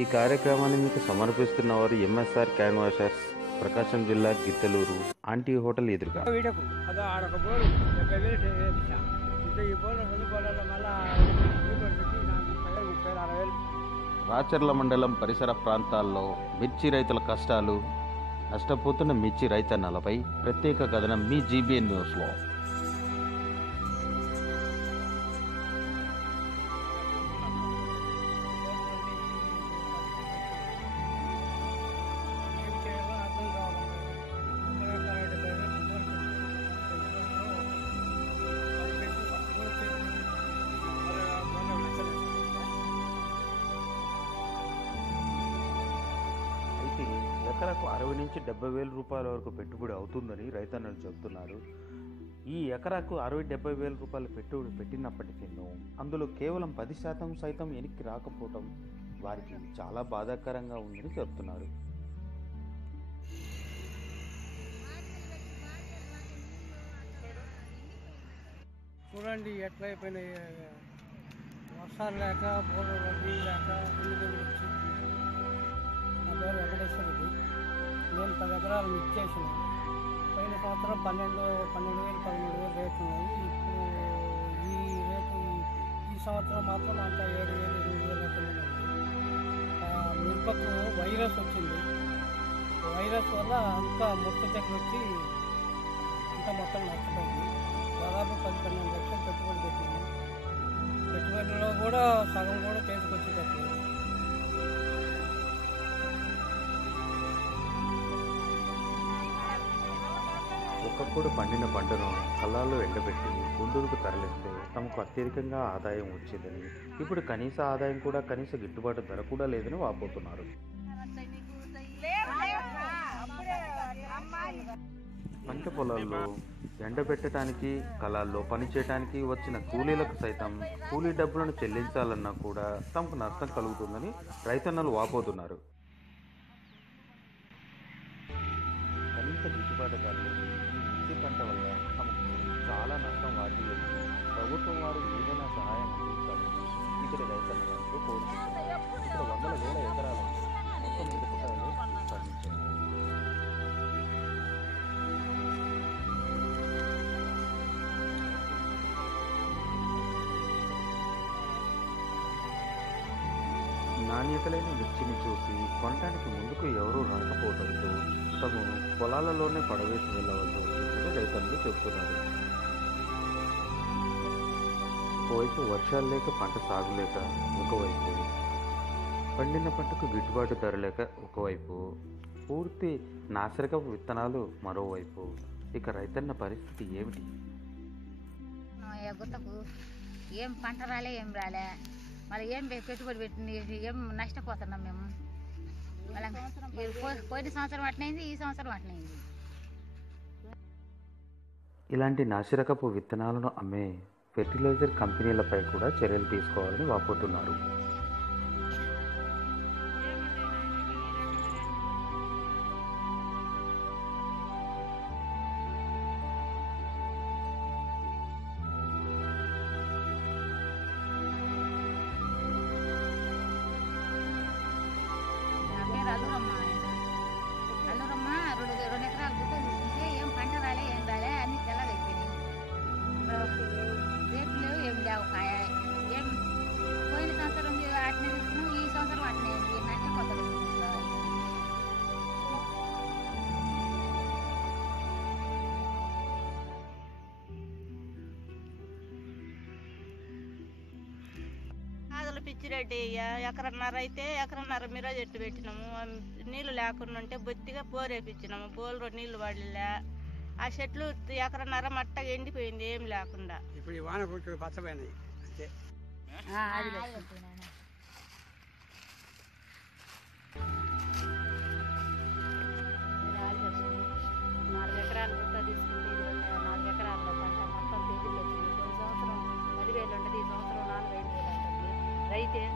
ఈ కార్యక్రమాన్ని మీకు సమర్పిస్తున్నవారు ఎంఎస్ఆర్ క్యాన్వాషర్స్, ప్రకాశం జిల్లా గిద్దలూరు, ఆంటీ హోటల్ ఎదురుగా. రాచర్ల మండలం పరిసర ప్రాంతాల్లో మిర్చి రైతుల కష్టాలు, నష్టపోతున్న మిర్చి రైతన్నలపై ప్రత్యేక కథనం మీ జీబీఎన్ న్యూస్లో. ఎకరకు 60 నుంచి 70 వేల రూపాయల వరకు పెట్టుబడి అవుతుందని రైతన్నలు చెబుతున్నారు. ఈ ఎకరాకు 60-70 వేల రూపాయలు పెట్టుబడి పెట్టినప్పటికీ అందులో కేవలం 10% సైతం వెనక్కి రాకపోవటం వారికి చాలా బాధాకరంగా ఉందని చెబుతున్నారు. చూడండి ఎట్లయిపోయినాయి, వర్షాలు లేక బోర్డు వడ్డీ లేక వచ్చి. నా పేరు వెంకటేశ్వరుడు. నేను 10 ఎకరాలు ఇచ్చేసిన. పోయిన సంవత్సరం 12,000 13,000 రేట్లు ఉన్నాయి. ఇప్పుడు ఈ రేటు ఈ సంవత్సరం మాత్రం అంతా 7,000 8,000 ఉంది. మిరపకు వైరస్ వచ్చింది. వైరస్ వల్ల అంతా మొక్క చెట్లు వచ్చి అంతా మొత్తం నష్టపోయింది. దాదాపు 10-12 లక్షలు పెట్టుబడి పెట్టినాము. పెట్టుబడిలో కూడా సగం కూడా చేసుకొచ్చేటట్టు. ఒకప్పుడు పండిన పంటను కళ్ళాల్లో ఎండబెట్టి గుంటూరుకు తరలిస్తే తమకు అత్యధికంగా ఆదాయం వచ్చేదని, ఇప్పుడు కనీస ఆదాయం కూడా, కనీస గిట్టుబాటు ధర కూడా లేదని వాపోతున్నారు. పంట పొలాల్లో ఎండబెట్టడానికి, కళాల్లో పనిచేయడానికి వచ్చిన కూలీలకు సైతం కూలీ డబ్బులను చెల్లించాలన్నా కూడా తమకు నష్టం కలుగుతుందని రైతన్నలు వాపోతున్నారు. కనీస గిట్టుబాటు ధరలు ఈ పంట వల్ల తమకు చాలా నష్టం వాటిల్లింది. ప్రభుత్వం వారు ఏదైనా సహాయం అందించాలని ఇక్కడ రైతన్నలతో కోరుకుంటున్నారు. ఇక్కడ 100,000 ఎకరాలు మొత్తం మిరపకాయలు పండించారు. నాణ్యత లేని మిర్చిని చూసి కొనడానికి ముందుకు ఎవరూ రాకపోవడంతో తమ పొలాలలోనే పడవేసి వెళ్ళవలసి వస్తుందని రైతన్నలు చెబుతున్నారు. ఒకవైపు వర్షాలు లేక పంట సాగు లేక ఒకవైపు, పండిన పంటకు గిట్టుబాటు ధర లేక ఒకవైపు, పూర్తి నాసిరకపు విత్తనాలు మరోవైపు. ఇక రైతన్న పరిస్థితి ఏమిటి? ఏం పంట రాలే, ఏం రాలే, మళ్ళీ ఏం పెట్టుబడి పెట్టింది, ఏం నష్టపోతున్నాం మేము. పోయిన సంవత్సరం అట్నైంది, ఈ సంవత్సరం అట్నైంది. ఇలాంటి నాసిరకపు విత్తనాలను అమ్మే ఫెర్టిలైజర్ కంపెనీలపై కూడా చర్యలు తీసుకోవాలని వాపోతున్నారు. అల్లూరమ్మ 2 ఎకరాలు గుట్ట తీసుకుంటే ఏం పంట రాలే, ఏం రాలే, అన్ని తెల్లగైపోయినాయి. రేట్లు లేవు, ఏం లేవు. కాయ ఏం పోయిన సంవత్సరం అట్నే తీసుకున్నాం, ఈ సంవత్సరం అట్నే నష్టపోతాం. పిచ్చిరెడ్డి ఎకరన్నర అయితే ఎకరన్నర మిరా చెట్టు పెట్టినాము. నీళ్లు లేకుండా ఉంటే బొత్తిగా బోరేపించినాము. బోర్లో నీళ్లు పడలే. ఆ చెట్లు ఎకరన్నర మట్టగా ఎండిపోయింది, ఏం లేకుండా. ఇప్పుడు ఈ వాన పుట్టు పచ్చపోయినాయి అంతే. 4 ఎకరాలు గుట్ట తీసుకుంటే 4 ఎకరాల్లో పంట మొత్తం తెగుళ్ళు వచ్చింది. పోయిన సంవత్సరం 10,000 ఉంటుంది, ఈ సంవత్సరం 4,000 ఉంటుంది. రైతు ఏం